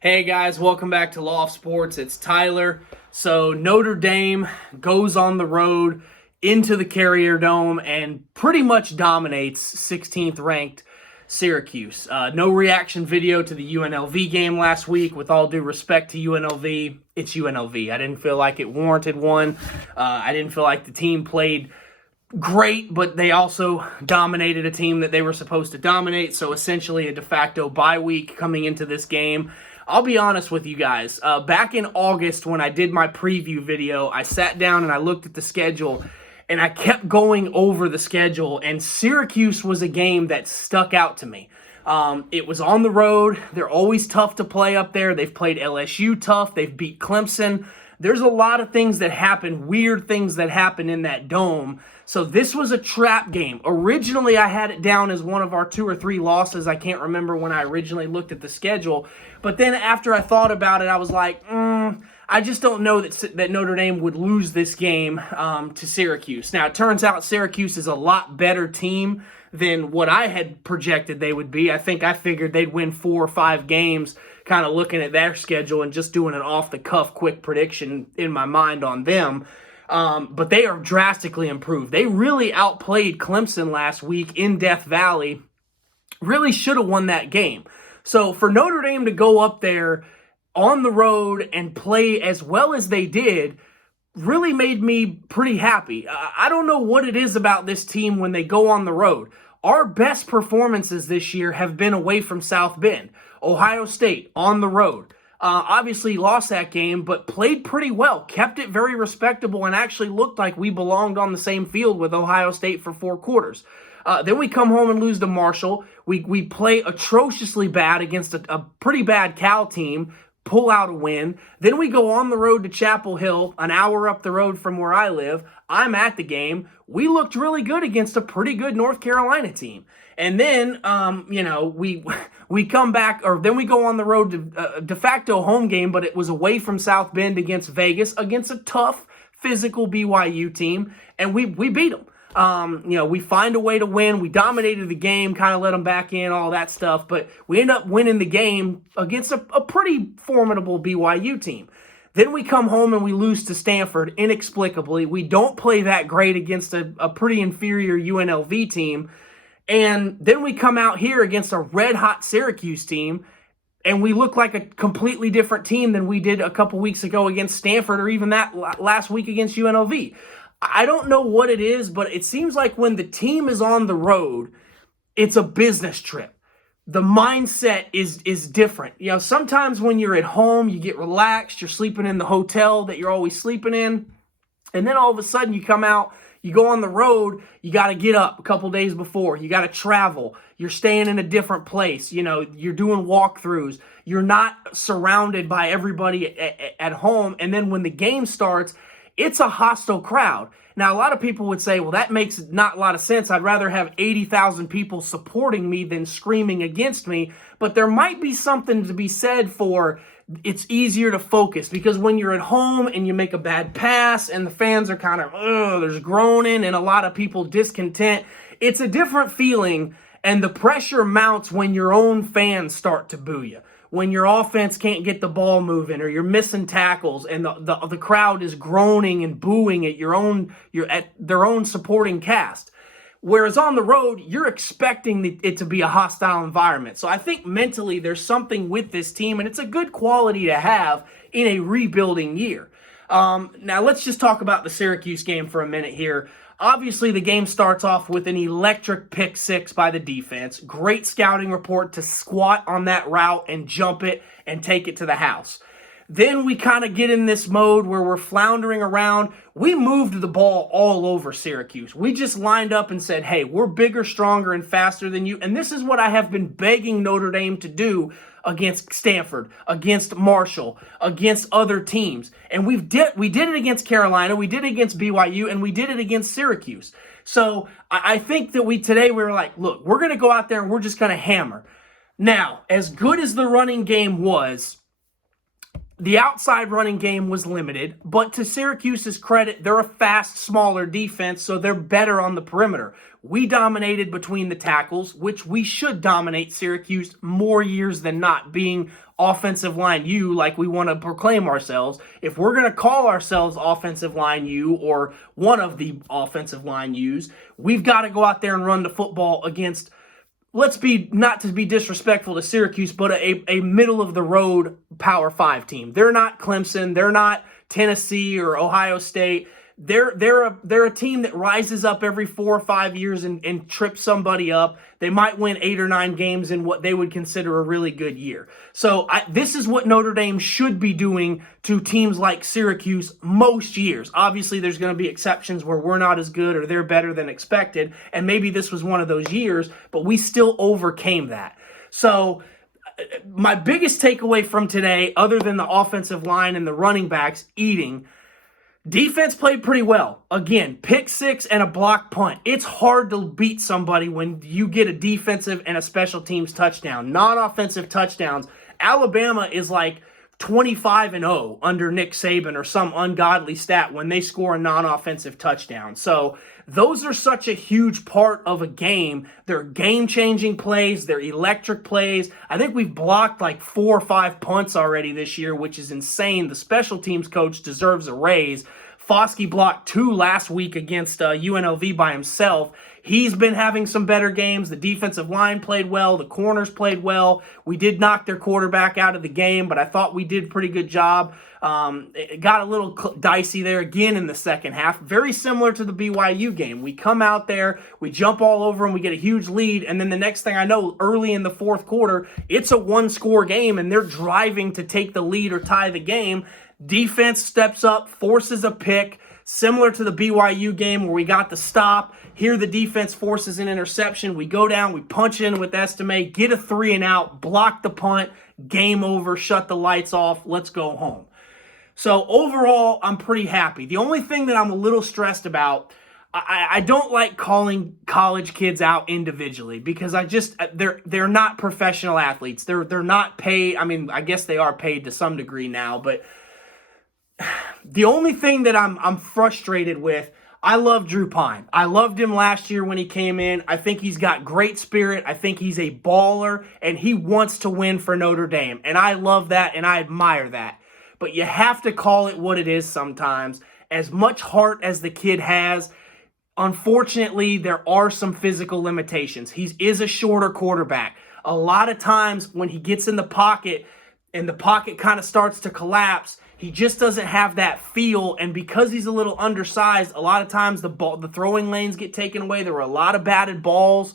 Hey guys, welcome back to Law of Sports. It's Tyler. So Notre Dame goes on the road into the Carrier Dome and pretty much dominates 16th ranked Syracuse. No reaction video to the UNLV game last week. With all due respect to UNLV, it's UNLV. I didn't feel like it warranted one. I didn't feel like the team played great, but they also dominated a team that they were supposed to dominate. So essentially a de facto bye week coming into this game. I'll be honest with you guys. Back in August when I did my preview video, I sat down and I looked at the schedule and I kept going over the schedule, and Syracuse was a game that stuck out to me. It was on the road. They're always tough to play up there. They've played LSU tough. They've beat Clemson. There's a lot of things that happen, weird things that happen in that dome. So this was a trap game. Originally, I had it down as one of our 2 or 3 losses. I can't remember when I originally looked at the schedule. But then after I thought about it, I was like, I just don't know that Notre Dame would lose this game to Syracuse. Now, it turns out Syracuse is a lot better team than what I had projected they would be. I think I figured they'd win 4 or 5 games, kind of looking at their schedule and just doing an off-the-cuff quick prediction in my mind on them. But they are drastically improved. They really outplayed Clemson last week in Death Valley. Really should have won that game. So for Notre Dame to go up there on the road and play as well as they did really made me pretty happy. I don't know what it is about this team when they go on the road. Our best performances this year have been away from South Bend. Ohio State on the road. Obviously lost that game, but played pretty well. Kept it very respectable and actually looked like we belonged on the same field with Ohio State for 4 quarters. Then we come home and lose to Marshall. We play atrociously bad against a pretty bad Cal team, pull out a win. Then we go on the road to Chapel Hill, an hour up the road from where I live. I'm at the game. We looked really good against a pretty good North Carolina team. And then, we come back, or then we go on the road to de facto home game, but it was away from South Bend against Vegas, against a tough, physical BYU team, and we beat them. We find a way to win. We dominated the game, kind of let them back in, all that stuff, but we end up winning the game against a pretty formidable BYU team. Then we come home and we lose to Stanford inexplicably. We don't play that great against a pretty inferior UNLV team. And then we come out here against a red-hot Syracuse team, and we look like a completely different team than we did a couple weeks ago against Stanford, or even that last week against UNLV. I don't know what it is, but it seems like when the team is on the road, it's a business trip. The mindset is different. Sometimes when you're at home, you get relaxed, you're sleeping in the hotel that you're always sleeping in, and then all of a sudden you come out, you go on the road, you got to get up a couple days before. You got to travel. You're staying in a different place. You're doing walkthroughs. You're not surrounded by everybody at home. And then when the game starts, it's a hostile crowd. Now, a lot of people would say, well, that makes not a lot of sense. I'd rather have 80,000 people supporting me than screaming against me. But there might be something to be said for it's easier to focus, because when you're at home and you make a bad pass and the fans are kind of, there's groaning and a lot of people discontent, it's a different feeling, and the pressure mounts when your own fans start to boo you. When your offense can't get the ball moving, or you're missing tackles, and the crowd is groaning and booing at at their own supporting cast. Whereas on the road, you're expecting it to be a hostile environment. So I think mentally there's something with this team, and it's a good quality to have in a rebuilding year. Now let's just talk about the Syracuse game for a minute here. Obviously, the game starts off with an electric pick 6 by the defense. Great scouting report to squat on that route and jump it and take it to the house. Then we kind of get in this mode where we're floundering around. We moved the ball all over Syracuse. We just lined up and said, hey, we're bigger, stronger, and faster than you. And this is what I have been begging Notre Dame to do against Stanford, against Marshall, against other teams. And we did it against Carolina, we did it against BYU, and we did it against Syracuse. So I think that we were like, look, we're going to go out there and we're just going to hammer. Now, as good as the running game was, The outside running game was limited, but to Syracuse's credit, they're a fast, smaller defense, so they're better on the perimeter. We dominated between the tackles, which we should dominate Syracuse more years than not, being offensive line U like we want to proclaim ourselves. If we're going to call ourselves offensive line U or one of the offensive line U's, we've got to go out there and run the football against, let's be, not to be disrespectful to Syracuse, but a middle-of-the-road Power 5 team. They're not Clemson. They're not Tennessee or Ohio State. They're a team that rises up every 4 or 5 years and trips somebody up. They might win 8 or 9 games in what they would consider a really good year. So this is what Notre Dame should be doing to teams like Syracuse most years. Obviously, there's going to be exceptions where we're not as good or they're better than expected, and maybe this was one of those years, but we still overcame that. So my biggest takeaway from today, other than the offensive line and the running backs eating, defense played pretty well. Again, pick six and a block punt. It's hard to beat somebody when you get a defensive and a special teams touchdown. Non-offensive touchdowns. Alabama is like 25-0 under Nick Saban or some ungodly stat when they score a non-offensive touchdown. So those are such a huge part of a game. They're game-changing plays. They're electric plays. I think we've blocked like 4 or 5 punts already this year, which is insane. The special teams coach deserves a raise. Foskey blocked 2 last week against UNLV by himself. He's been having some better games. The defensive line played well. The corners played well. We did knock their quarterback out of the game, but I thought we did a pretty good job. It got a little dicey there again in the second half. Very similar to the BYU game. We come out there, we jump all over them, we get a huge lead, and then the next thing I know, early in the fourth quarter, it's a 1-score game, and they're driving to take the lead or tie the game. Defense steps up, forces a pick, similar to the BYU game where we got the stop. Here the defense forces an interception. We go down, we punch in with Estime, get a 3-and-out, block the punt, game over, shut the lights off, let's go home. So overall, I'm pretty happy. The only thing that I'm a little stressed about, I don't like calling college kids out individually because they're not professional athletes. They're not paid. I mean, I guess they are paid to some degree now, but the only thing that I'm frustrated with, I love Drew Pine. I loved him last year when he came in. I think he's got great spirit. I think he's a baller, and he wants to win for Notre Dame. And I love that, and I admire that. But you have to call it what it is sometimes. As much heart as the kid has, unfortunately, there are some physical limitations. He is a shorter quarterback. A lot of times when he gets in the pocket and the pocket kind of starts to collapse, he just doesn't have that feel, and because he's a little undersized, a lot of times the throwing lanes get taken away. There were a lot of batted balls.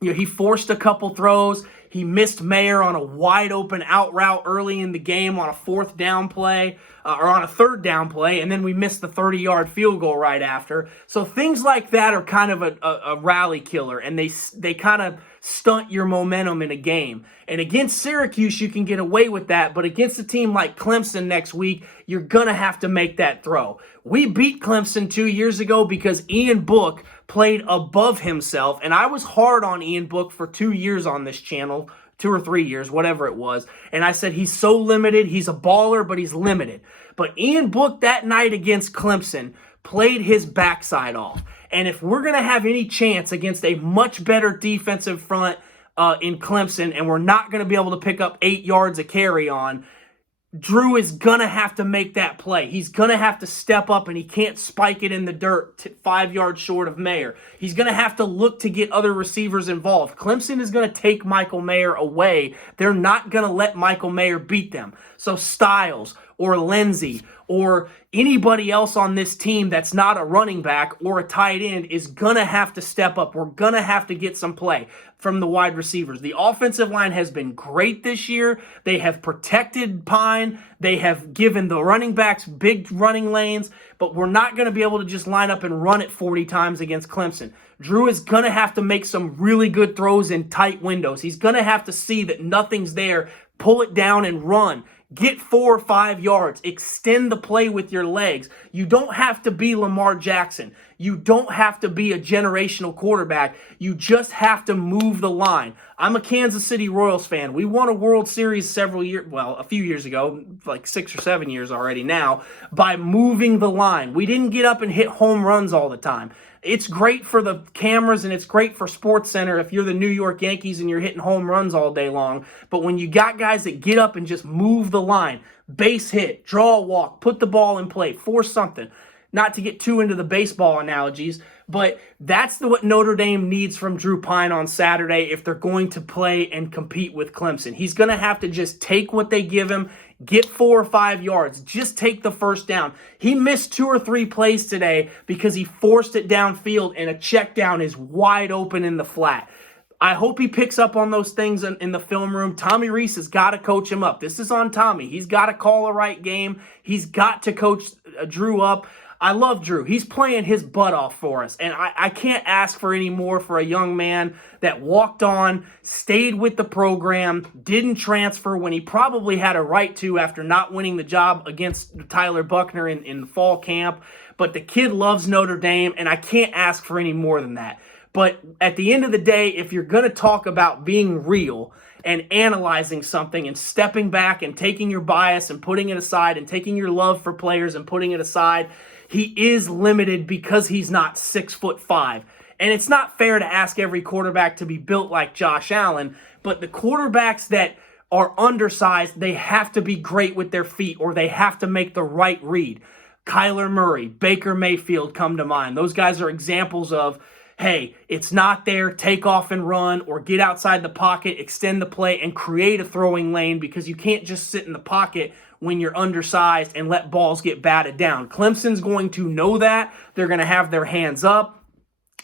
He forced a couple throws. He missed Mayer on a wide open out route early in the game on a 4th down play, or on a 3rd down play, and then we missed the 30-yard field goal right after. So things like that are kind of a rally killer, and they kind of stunt your momentum in a game. And against Syracuse, you can get away with that, but against a team like Clemson next week, you're going to have to make that throw. We beat Clemson 2 years ago because Ian Book played above himself, and I was hard on Ian Book for 2 years on this channel, 2 or 3 years, whatever it was, and I said he's so limited, he's a baller, but he's limited. But Ian Book that night against Clemson played his backside off, and if we're going to have any chance against a much better defensive front in Clemson, and we're not going to be able to pick up 8 yards a carry on, Drew is going to have to make that play. He's going to have to step up, and he can't spike it in the dirt 5 yards short of Mayer. He's going to have to look to get other receivers involved. Clemson is going to take Michael Mayer away. They're not going to let Michael Mayer beat them. So Styles or Lindsey or anybody else on this team that's not a running back or a tight end is going to have to step up. We're going to have to get some play from the wide receivers. The offensive line has been great this year. They have protected Pine. They have given the running backs big running lanes, but we're not going to be able to just line up and run it 40 times against Clemson. Drew is going to have to make some really good throws in tight windows. He's going to have to see that nothing's there, pull it down and run. Get 4 or 5 yards. Extend the play with your legs. You don't have to be Lamar Jackson. You don't have to be a generational quarterback. You just have to move the line. I'm a Kansas City Royals fan. We won a World Series a few years ago, like 6 or 7 years already now, by moving the line. We didn't get up and hit home runs all the time. It's great for the cameras and it's great for SportsCenter if you're the New York Yankees and you're hitting home runs all day long. But when you got guys that get up and just move the line, base hit, draw a walk, put the ball in play, force something. Not to get too into the baseball analogies, but that's what Notre Dame needs from Drew Pine on Saturday if they're going to play and compete with Clemson. He's going to have to just take what they give him, get 4 or 5 yards, just take the first down. He missed 2 or 3 plays today because he forced it downfield and a check down is wide open in the flat. I hope he picks up on those things in the film room. Tommy Rees has got to coach him up. This is on Tommy. He's got to call a right game. He's got to coach Drew up. I love Drew. He's playing his butt off for us, and I can't ask for any more for a young man that walked on, stayed with the program, didn't transfer when he probably had a right to after not winning the job against Tyler Buckner in fall camp. But the kid loves Notre Dame, and I can't ask for any more than that. But at the end of the day, if you're going to talk about being real and analyzing something and stepping back and taking your bias and putting it aside and taking your love for players and putting it aside, he is limited because he's not 6'5". And it's not fair to ask every quarterback to be built like Josh Allen, but the quarterbacks that are undersized, they have to be great with their feet or they have to make the right read. Kyler Murray, Baker Mayfield come to mind. Those guys are examples of, hey, it's not there, take off and run, or get outside the pocket, extend the play, and create a throwing lane because you can't just sit in the pocket when you're undersized and let balls get batted down. Clemson's going to know that. They're going to have their hands up.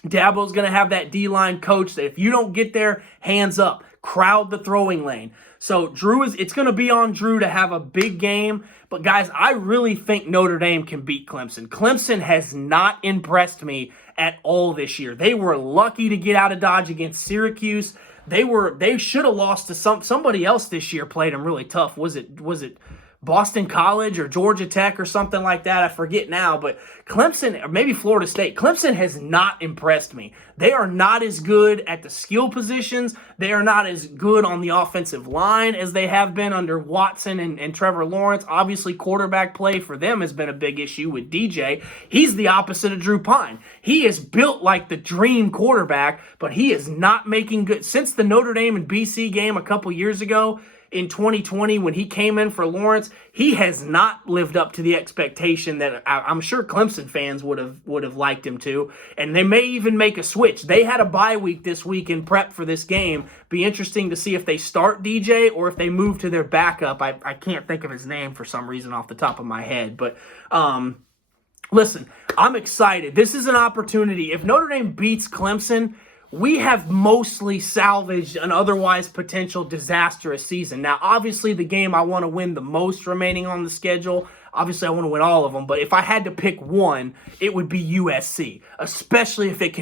Dabo's going to have that D-line coach that if you don't get there, hands up, crowd the throwing lane. So it's going to be on Drew to have a big game. But guys, I really think Notre Dame can beat Clemson. Clemson has not impressed me at all this year. They were lucky to get out of Dodge against Syracuse. They should have lost to somebody else this year. Played them really tough. Was it Boston College or Georgia Tech or something like that? I forget now, but Clemson, or maybe Florida State, Clemson has not impressed me. They are not as good at the skill positions. They are not as good on the offensive line as they have been under Watson and Trevor Lawrence. Obviously, quarterback play for them has been a big issue with DJ. He's the opposite of Drew Pine. He is built like the dream quarterback, but he is not making good. Since the Notre Dame and BC game a couple years ago, in 2020 when he came in for Lawrence, he has not lived up to the expectation that I'm sure Clemson fans would have liked him to, and they may even make a switch. They had a bye week this week in prep for this game. Be interesting to see if they start DJ or if they move to their backup. I can't think of his name for some reason off the top of my head, but listen, I'm excited. This is an opportunity. If Notre Dame beats Clemson, we have mostly salvaged an otherwise potential disastrous season. Now, obviously, the game I want to win the most remaining on the schedule, obviously I want to win all of them, but if I had to pick one, it would be USC, especially if it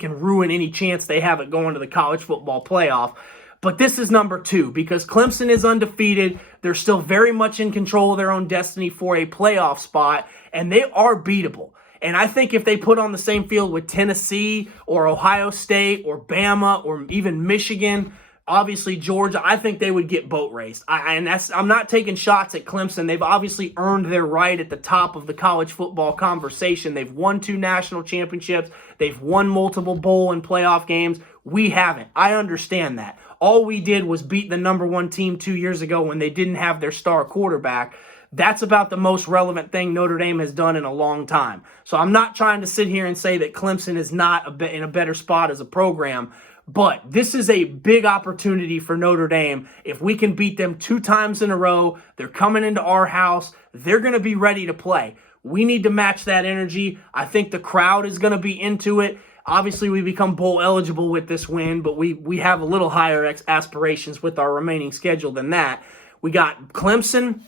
can ruin any chance they have at going to the college football playoff. But this is number 2 because Clemson is undefeated. They're still very much in control of their own destiny for a playoff spot, and they are beatable. And I think if they put on the same field with Tennessee or Ohio State or Bama or even Michigan, obviously Georgia, I think they would get boat raced. I'm not taking shots at Clemson. They've obviously earned their right at the top of the college football conversation. They've won 2 national championships. They've won multiple bowl and playoff games. We haven't. I understand that. All we did was beat the number 1 team 2 years ago when they didn't have their star quarterback. That's about the most relevant thing Notre Dame has done in a long time. So I'm not trying to sit here and say that Clemson is not in a better spot as a program, but this is a big opportunity for Notre Dame. If we can beat them 2 times in a row, they're coming into our house, they're going to be ready to play. We need to match that energy. I think the crowd is going to be into it. Obviously, we become bowl eligible with this win, but we have a little higher aspirations with our remaining schedule than that. We got Clemson,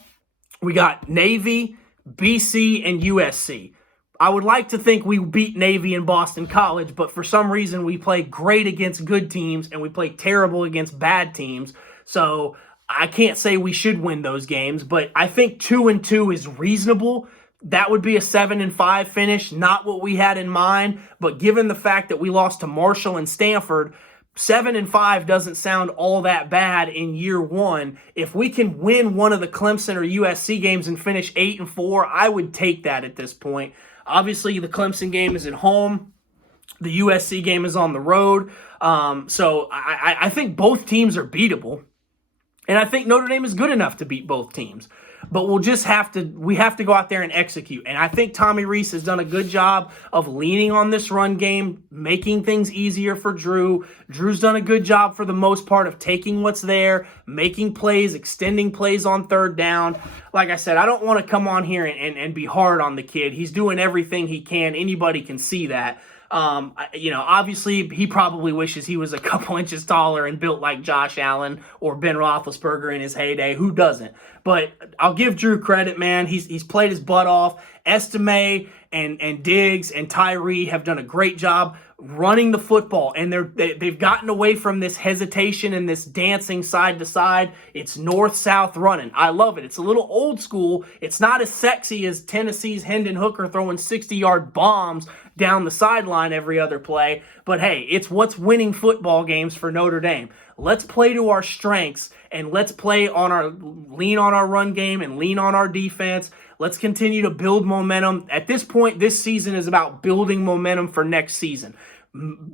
we got Navy, BC, and USC. I would like to think we beat Navy and Boston College, but for some reason we play great against good teams and we play terrible against bad teams. So I can't say we should win those games, but I think 2-2 is reasonable. That would be a 7-5 finish, not what we had in mind. But given the fact that we lost to Marshall and Stanford, 7-5 doesn't sound all that bad in year one. If we can win one of the Clemson or USC games and finish 8-4, I would take that at this point. Obviously, the Clemson game is at home. The USC game is on the road. So I think both teams are beatable. And I think Notre Dame is good enough to beat both teams. But we have to go out there and execute. And I think Tommy Rees has done a good job of leaning on this run game, making things easier for Drew. Drew's done a good job for the most part of taking what's there, making plays, extending plays on third down. Like I said, I don't want to come on here and be hard on the kid. He's doing everything he can. Anybody can see that. Obviously he probably wishes he was a couple inches taller and built like Josh Allen or Ben Roethlisberger in his heyday. Who doesn't? But I'll give Drew credit, man. He's played his butt off. Estime and Diggs and Tyree have done a great job running the football, and they've gotten away from this hesitation and this dancing side to side. It's north-south running. I love it. It's a little old school. It's not as sexy as Tennessee's Hendon Hooker throwing 60-yard bombs down the sideline every other play. But hey, it's what's winning football games for Notre Dame. Let's play to our strengths, and let's lean on our run game and lean on our defense. Let's continue to build momentum. At this point, this season is about building momentum for next season.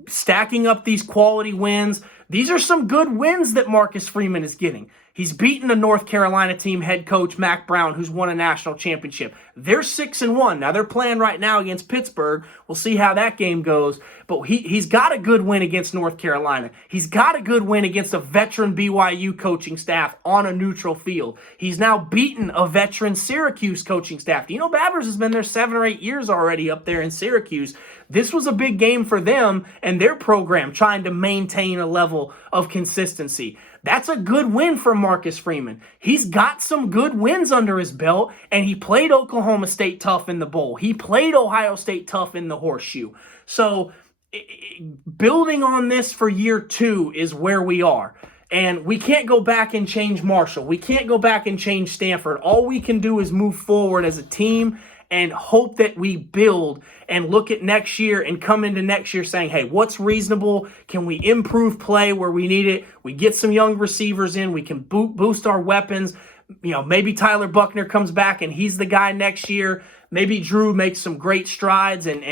Stacking up these quality wins. These are some good wins that Marcus Freeman is getting. He's beaten a North Carolina team head coach, Mac Brown, who's won a national championship. They're 6-1. Now, they're playing right now against Pittsburgh. We'll see how that game goes. But he's got a good win against North Carolina. He's got a good win against a veteran BYU coaching staff on a neutral field. He's now beaten a veteran Syracuse coaching staff. Dino Babers has been there 7 or 8 years already up there in Syracuse. This was a big game for them and their program trying to maintain a level of consistency. That's a good win for Marcus Freeman. He's got some good wins under his belt, and he played Oklahoma State tough in the bowl. He played Ohio State tough in the horseshoe. So building on this for year 2 is where we are. And we can't go back and change Marshall. We can't go back and change Stanford. All we can do is move forward as a team and hope that we build and look at next year and come into next year saying, hey, what's reasonable? Can we improve play where we need it? We get some young receivers in. We can boost our weapons. Maybe Tyler Buckner comes back and he's the guy next year. Maybe Drew makes some great strides and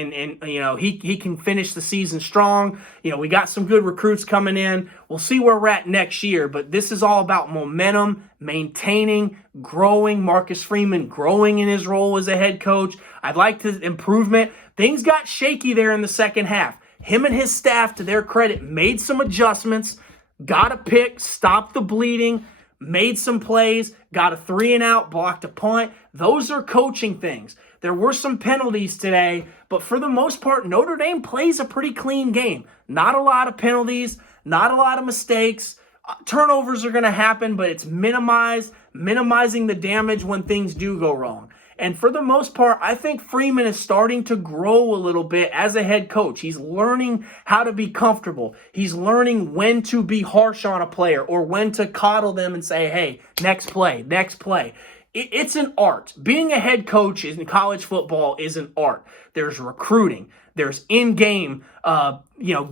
he can finish the season strong. We got some good recruits coming in. We'll see where we're at next year, but this is all about momentum, maintaining, growing. Marcus Freeman growing in his role as a head coach. I'd like the improvement. Things got shaky there in the second half. Him and his staff, to their credit, made some adjustments, got a pick, stopped the bleeding, made some plays, got a 3-and-out, blocked a punt. Those are coaching things. There were some penalties today, but for the most part, Notre Dame plays a pretty clean game. Not a lot of penalties, not a lot of mistakes. Turnovers are going to happen, but it's minimizing the damage when things do go wrong. And for the most part, I think Freeman is starting to grow a little bit as a head coach. He's learning how to be comfortable. He's learning when to be harsh on a player or when to coddle them and say, hey, next play, next play. It's an art. Being a head coach in college football is an art. There's recruiting. There's in-game,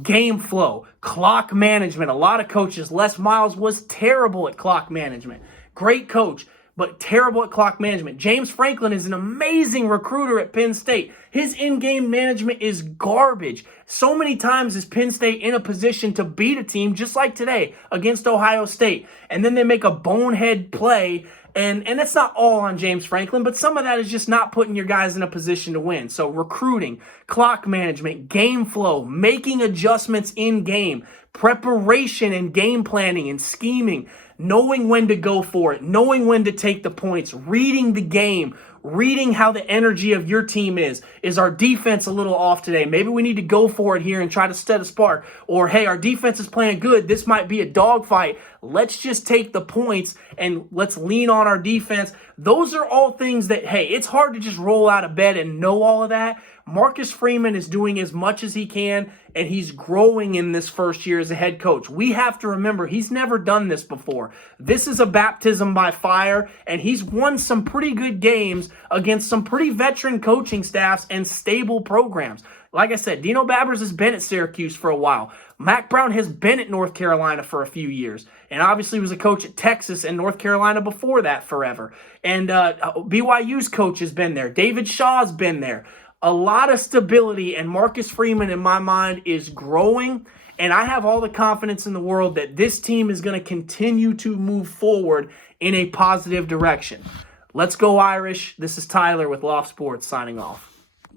game flow, clock management. A lot of coaches, Les Miles was terrible at clock management. Great coach, but terrible at clock management. James Franklin is an amazing recruiter at Penn State. His in-game management is garbage. So many times is Penn State in a position to beat a team, just like today against Ohio State, and then they make a bonehead play. And that's not all on James Franklin, but some of that is just not putting your guys in a position to win. So recruiting, clock management, game flow, making adjustments in game, preparation and game planning and scheming, knowing when to go for it, knowing when to take the points, reading the game, reading how the energy of your team is. Is our defense a little off today? Maybe we need to go for it here and try to set a spark. Or, hey, our defense is playing good. This might be a dogfight. Let's just take the points and let's lean on our defense. Those are all things that, hey, it's hard to just roll out of bed and know all of that. Marcus Freeman is doing as much as he can, and he's growing in this first year as a head coach. We have to remember he's never done this before. This is a baptism by fire, and he's won some pretty good games against some pretty veteran coaching staffs and stable programs. Like I said, Dino Babers has been at Syracuse for a while. Mac Brown has been at North Carolina for a few years, and obviously was a coach at Texas and North Carolina before that forever. And BYU's coach has been there. David Shaw's been there. A lot of stability, and Marcus Freeman, in my mind, is growing. And I have all the confidence in the world that this team is going to continue to move forward in a positive direction. Let's go Irish. This is Tyler with Loft Sports signing off.